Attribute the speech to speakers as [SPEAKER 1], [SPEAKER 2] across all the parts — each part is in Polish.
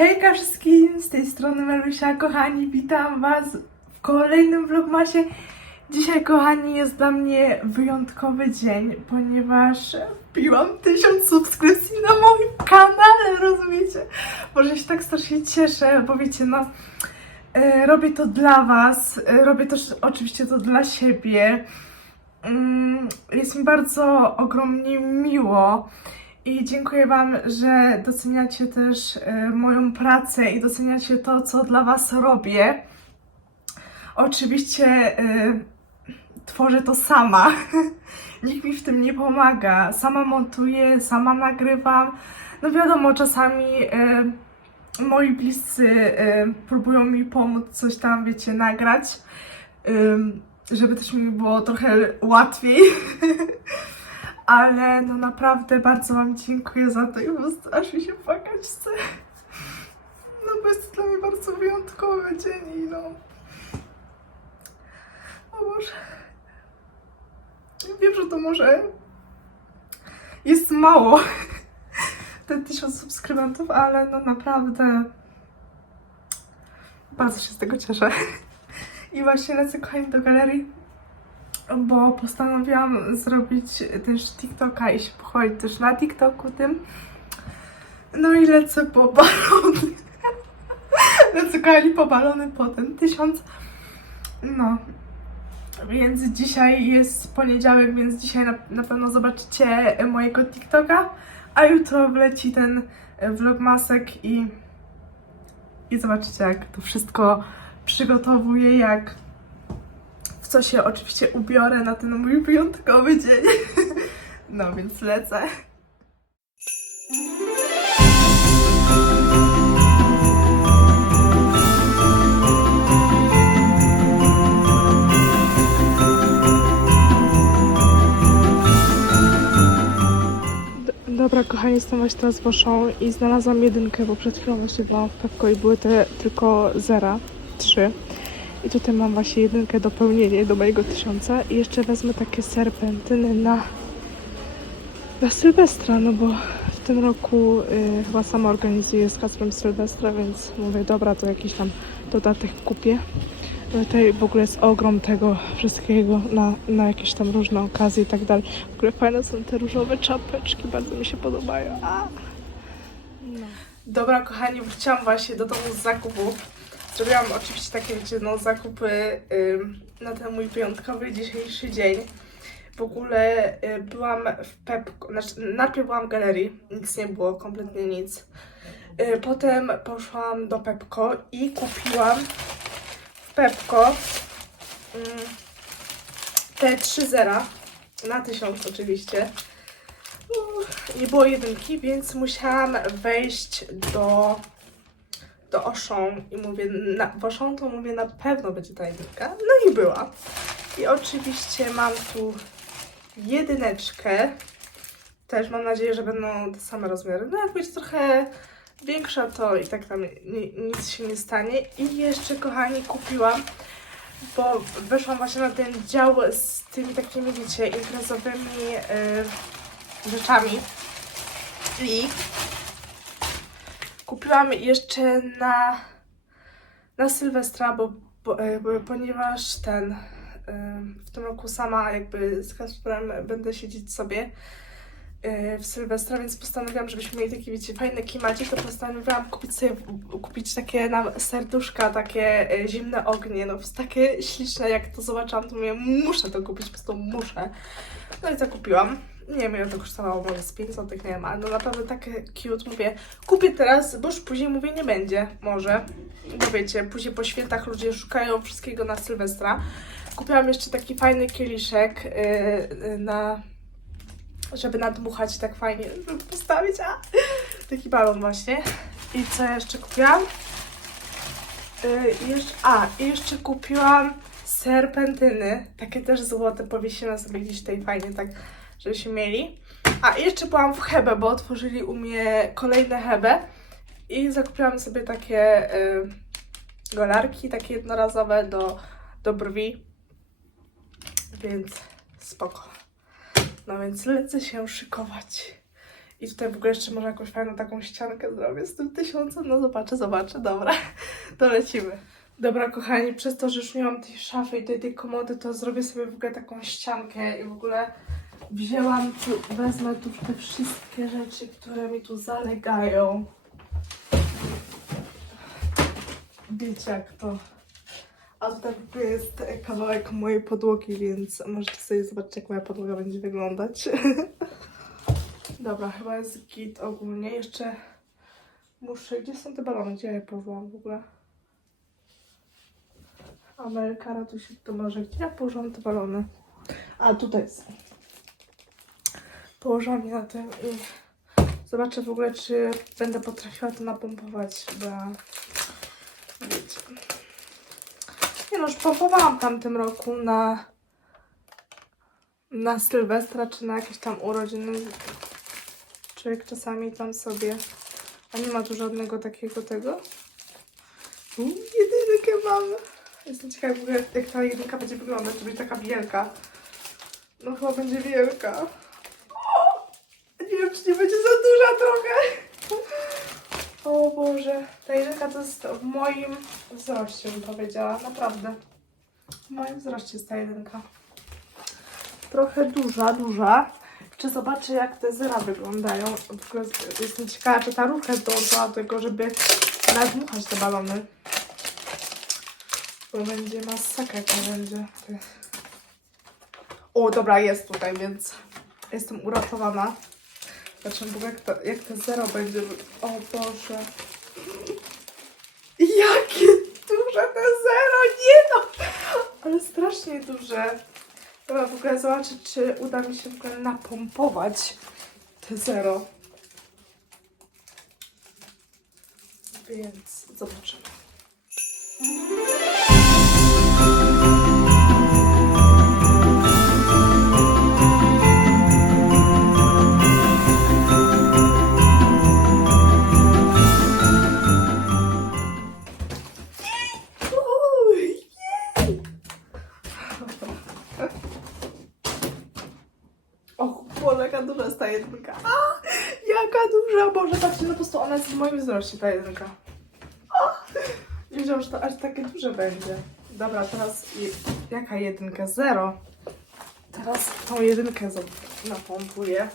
[SPEAKER 1] Hejka wszystkim, z tej strony Marusia, kochani, witam Was w kolejnym vlogmasie. Dzisiaj, kochani, jest dla mnie wyjątkowy dzień, ponieważ wbiłam tysiąc subskrypcji na moim kanale, rozumiecie? Może się tak strasznie cieszę, bo wiecie, no, e, robię to dla Was, e, robię też oczywiście to dla siebie. Mm, Jest mi bardzo ogromnie miło. I dziękuję Wam, że doceniacie też e, moją pracę i doceniacie to, co dla Was robię. Oczywiście e, tworzę to sama. Nikt mi w tym nie pomaga. Sama montuję, sama nagrywam. No wiadomo, czasami e, moi bliscy próbują mi pomóc coś tam, wiecie, nagrać, żeby też mi było trochę łatwiej. Ale no naprawdę bardzo Wam dziękuję za to i po prostu aż mi się płakać chce. No bo jest to dla mnie bardzo wyjątkowy dzień i no... O Boże. Wiem, że to może jest mało, te tysiąc subskrybentów, ale no naprawdę bardzo się z tego cieszę. I właśnie lecę kochani do galerii bo postanowiłam zrobić też TikToka i się pochwalić też na TikToku tym. No i lecę po balony. lecę kochani po balony po ten tysiąc. No. Więc dzisiaj jest poniedziałek, więc dzisiaj na, na pewno zobaczycie mojego TikToka, a jutro wleci ten vlogmasek i, i zobaczycie jak to wszystko przygotowuję, jak co się oczywiście ubiorę na ten mój wyjątkowy dzień. No więc lecę. Dobra, kochani, jestem właśnie teraz w Auchan i znalazłam jedynkę, bo przed chwilą właśnie byłam w Pepko i były te tylko zera, trzy. I tutaj mam właśnie jedynkę dopełnienie do mojego tysiąca i jeszcze wezmę takie serpentyny na, na Sylwestra, no bo w tym roku y, chyba sama organizuję z Kasprem Sylwestra, więc mówię, dobra, to jakiś tam dodatek kupię. No Tutaj w ogóle jest ogrom tego wszystkiego na, na jakieś tam różne okazje i tak dalej. W ogóle fajne są te różowe czapeczki, bardzo mi się podobają. A. No. Dobra, kochani, wróciłam właśnie do domu z zakupów. Zrobiłam oczywiście takie, wiecie, no, zakupy ym, na ten mój wyjątkowy dzisiejszy dzień. W ogóle y, byłam w Pepko, znaczy najpierw byłam w galerii, nic nie było, kompletnie nic. Y, potem poszłam do Pepko i kupiłam w Pepko ym, te trzy zera na tysiąc oczywiście. Uff, Nie było jedynki, więc musiałam wejść do do Auchan i mówię, na, w Auchan to mówię, na pewno będzie ta jedynka. No i była. I oczywiście mam tu jedyneczkę. Też mam nadzieję, że będą te same rozmiary. No jak będzie trochę większa, to i tak tam ni- nic się nie stanie. I jeszcze, kochani, kupiłam, bo weszłam właśnie na ten dział z tymi takimi, wiecie, imprezowymi y, rzeczami. I kupiłam jeszcze na, na Sylwestra, bo, bo, e, bo, ponieważ ten e, w tym roku sama jakby z Kasprem będę siedzieć sobie e, w Sylwestra, więc postanowiłam, żebyśmy mieli taki, wiecie, fajny to postanowiłam kupić sobie, kupić takie na serduszka, takie zimne ognie, no takie śliczne, jak to zobaczyłam, to mówię, muszę to kupić, po prostu muszę. No i to kupiłam. Nie wiem, ile to kosztowało, może z 5 złotych, nie wiem, ale no naprawdę takie cute, mówię, kupię teraz, bo już później, mówię, nie będzie, może, bo wiecie, później po świętach ludzie szukają wszystkiego na Sylwestra. Kupiłam jeszcze taki fajny kieliszek yy, na, żeby nadmuchać tak fajnie, żeby postawić, a, taki balon właśnie. I co jeszcze kupiłam? Yy, jeszcze, a, i jeszcze kupiłam serpentyny, takie też złote, powiesimy sobie gdzieś tutaj fajnie, tak, żebyśmy mieli. A i jeszcze byłam w Hebe, bo otworzyli u mnie kolejne Hebe i zakupiłam sobie takie y, golarki, takie jednorazowe do, do brwi, więc spoko. No więc lecę się szykować I tutaj w ogóle jeszcze może jakąś fajną taką ściankę zrobię z tym tysiącem. No zobaczę, zobaczę, dobra. To lecimy. Dobra, kochani, przez to, że już nie mam tej szafy i tej, tej komody, to zrobię sobie w ogóle taką ściankę i w ogóle wzięłam tu, wezmę tu te wszystkie rzeczy, które mi tu zalegają. Wiecie jak to. A tutaj jest kawałek mojej podłogi, więc możecie sobie zobaczyć, jak moja podłoga będzie wyglądać. Dobra, chyba jest git ogólnie. Jeszcze muszę... Gdzie są te balony? Gdzie ja je położyłam w ogóle? Amerykana tu się to może. Gdzie ja położyłam te balony? A, tutaj są. Je na tym i zobaczę w ogóle, czy będę potrafiła to napompować, bo wiecie. Nie no, już pompowałam w tamtym roku na na Sylwestra, czy na jakieś tam urodziny. Człowiek czasami tam sobie... A nie ma tu żadnego takiego tego? Jedynkę mam. Jestem ciekawa w ogóle, jak ta jedynka będzie wyglądać, czy będzie taka wielka. No chyba będzie wielka. Nie będzie za duża trochę. O Boże, ta jedynka to jest w moim wzroście, bym powiedziała, naprawdę. W moim wzroście jest ta jedynka. Trochę duża, duża. Czy zobaczę, jak te zera wyglądają. W ogóle jestem ciekawa, czy ta jest dołączona do tego, żeby nadmuchać te balony. Bo będzie masakra, jaka będzie. O, dobra, jest tutaj, więc jestem uratowana. Zobaczę w ogóle, jak to, jak to zero będzie. O Boże. Jakie duże te zero! Nie no! Ale strasznie duże. Dobra, w ogóle zobaczyć, czy uda mi się w ogóle napompować te zero. Więc zobaczymy. Jaka duża jest ta jedynka. A, jaka duża! Boże, patrzcie, no po prostu ona jest w moim wzroście, ta jedynka. O, nie wiedziałam, że to aż takie duże będzie. Dobra, teraz jaka jedynka? Zero. Teraz tą jedynkę napompuję.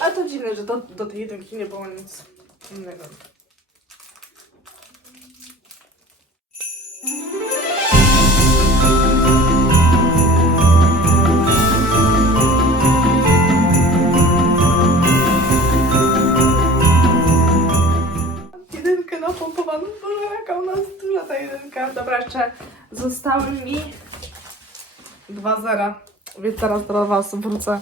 [SPEAKER 1] Ale to dziwne, że do, do tej jedynki nie było nic innego. Zostały mi dwa zera, więc zaraz do was wrócę.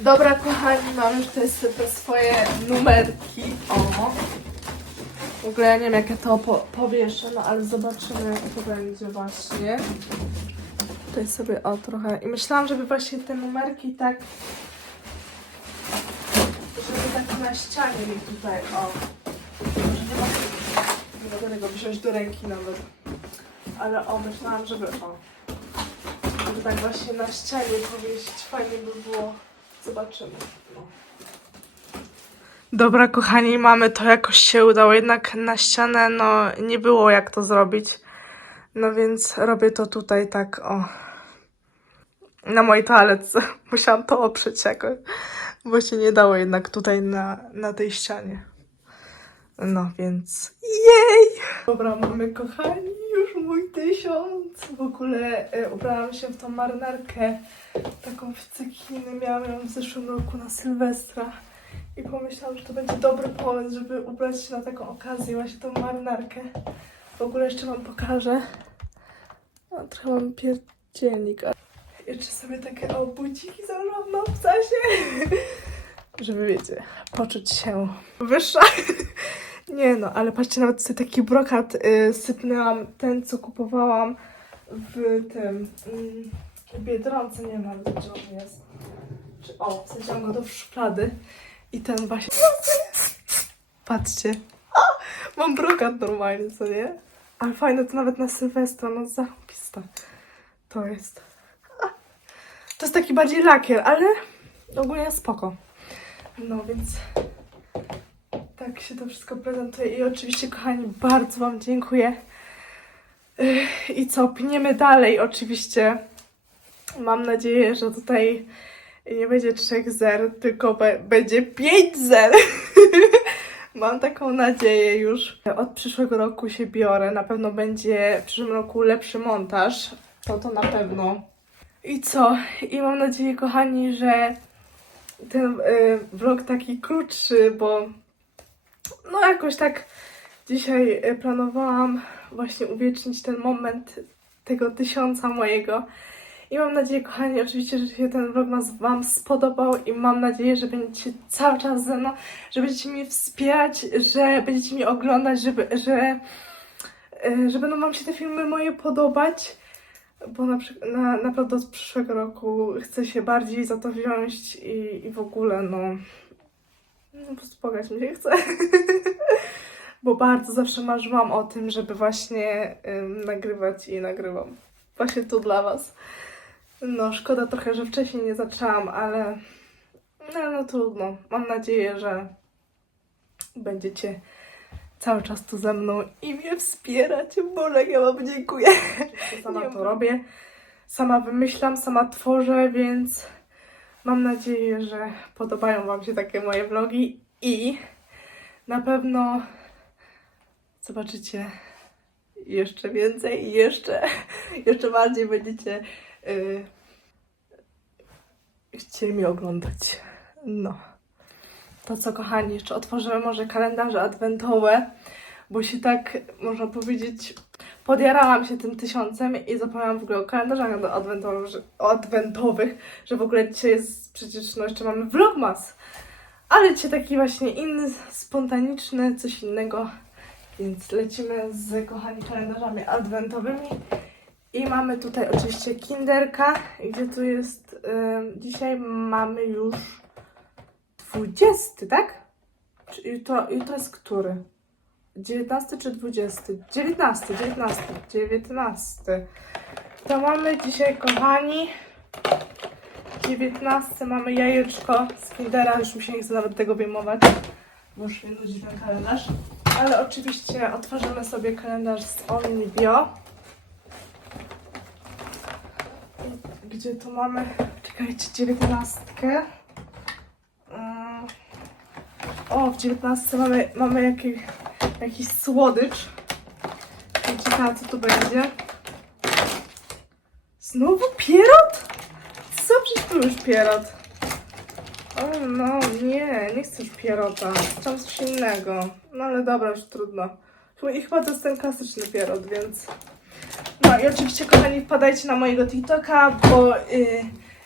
[SPEAKER 1] Dobra, kochani, mam już te, te swoje numerki. O. W ogóle ja nie wiem, jak ja to po, powieszę, no ale zobaczymy, jak to będzie właśnie. Tutaj sobie, o, trochę. I myślałam, żeby właśnie te numerki tak żeby tak na ścianie mi tutaj, o. Że nie nie mogę tego wziąć do ręki nawet. Ale o, myślałam, żeby, o. Żeby tak właśnie na ścianie powiesić, fajnie by było. Zobaczymy. No. Dobra, kochani, mamy to jakoś się udało. Jednak na ścianę, no, nie było jak to zrobić. No więc robię to tutaj tak, o. Na mojej toaletce. Musiałam to oprzeć jakoś. Bo się nie dało jednak tutaj na, na tej ścianie. No więc jej! Dobra, mamy kochani już mój tysiąc. W ogóle e, ubrałam się w tą marynarkę taką w cekiny. Miałam ją w zeszłym roku na Sylwestra. I pomyślałam, że to będzie dobry pomysł, żeby ubrać się na taką okazję, właśnie tą marynarkę. W ogóle jeszcze wam pokażę. No, trochę mam pierdzielnik, jeszcze sobie takie o buciki założyłam na obcasie. Żeby wiecie, poczuć się wyższa. Nie no, ale patrzcie, nawet sobie taki brokat y, sypnęłam, ten co kupowałam w tym w Biedronce, nie wiem nawet gdzie on jest. Czy, o, wsadziłam go do szuflady i ten właśnie... Patrzcie. Mam brokat normalnie, co nie? Ale fajne to nawet na Sylwestra, no zarąbista. To jest. To jest taki bardziej lakier, ale ogólnie spoko. No więc tak się to wszystko prezentuje i oczywiście kochani bardzo Wam dziękuję. I co, pniemy dalej oczywiście. Mam nadzieję, że tutaj nie będzie trzech zer, tylko będzie pięć zer. Mam taką nadzieję już. Od przyszłego roku się biorę. Na pewno będzie w przyszłym roku lepszy montaż. To to na pewno. I co? I mam nadzieję, kochani, że ten y, vlog taki krótszy, bo no jakoś tak dzisiaj y, planowałam właśnie uwiecznić ten moment tego tysiąca mojego. I mam nadzieję, kochani, oczywiście, że się ten vlog Wam spodobał i mam nadzieję, że będziecie cały czas ze mną, że będziecie mnie wspierać, że będziecie mnie oglądać, że, y, że będą Wam się te filmy moje podobać. Bo na, na, naprawdę od przyszłego roku chcę się bardziej za to wziąć i, i w ogóle, no po prostu pogać mi się chce. Bo bardzo zawsze marzyłam o tym, żeby właśnie ym, nagrywać i nagrywam. Właśnie tu dla Was. No, szkoda trochę, że wcześniej nie zaczęłam, ale no, no trudno. Mam nadzieję, że będziecie cały czas tu ze mną i mnie wspierać. Boże, ja Wam dziękuję. Sama to robię, sama wymyślam, sama tworzę, więc mam nadzieję, że podobają Wam się takie moje vlogi i na pewno zobaczycie jeszcze więcej i jeszcze, jeszcze bardziej będziecie yy, chcieli mnie oglądać. No. To co, kochani, jeszcze otworzymy może kalendarze adwentowe, bo się tak, można powiedzieć, podjarałam się tym tysiącem i zapomniałam w ogóle o kalendarzach adwentowych, adwentowych, że w ogóle dzisiaj jest przecież, no jeszcze mamy vlogmas. Ale dzisiaj taki właśnie inny, spontaniczny, coś innego. Więc lecimy z kochani kalendarzami adwentowymi. I mamy tutaj oczywiście kinderka, gdzie tu jest, ym, dzisiaj mamy już 20, tak? Czy jutro, jutro jest który? 19 czy 20? 19, 19, 19. To mamy dzisiaj, kochani, 19 mamy jajeczko z Kindera. Już mi się nie chce nawet tego wyjmować, bo już mnie nudzi ten kalendarz. Ale oczywiście otworzymy sobie kalendarz z Onlibio. Gdzie tu mamy, czekajcie, 19. Mm. O, w 19 mamy, mamy jakiś, jakiś słodycz. Nie Ciekawe, co tu będzie. Znowu pierot? Co? Przecież tu już pierot. O no, nie, nie chcę już pierota. Chciałam coś innego. No ale dobra, już trudno. I chyba to jest ten klasyczny pierot, więc... No i oczywiście, kochani, wpadajcie na mojego TikToka, bo y,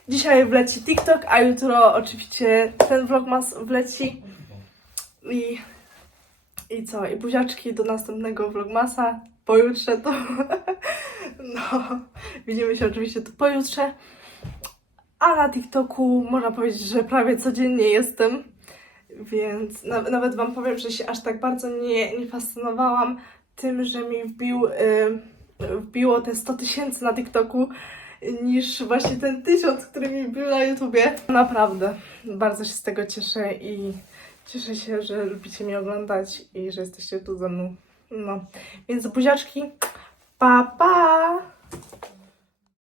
[SPEAKER 1] dzisiaj wleci TikTok, a jutro oczywiście ten vlogmas wleci. I, I co? I buziaczki do następnego vlogmasa. Pojutrze to... No, widzimy się oczywiście tu pojutrze. A na TikToku można powiedzieć, że prawie codziennie jestem. Więc na, nawet Wam powiem, że się aż tak bardzo nie, nie fascynowałam tym, że mi wbił, y, wbiło te 100 tysięcy na TikToku niż właśnie ten tysiąc, który mi wbił na YouTubie. Naprawdę, bardzo się z tego cieszę i cieszę się, że lubicie mnie oglądać i że jesteście tu ze mną. No, więc buziaczki, pa pa!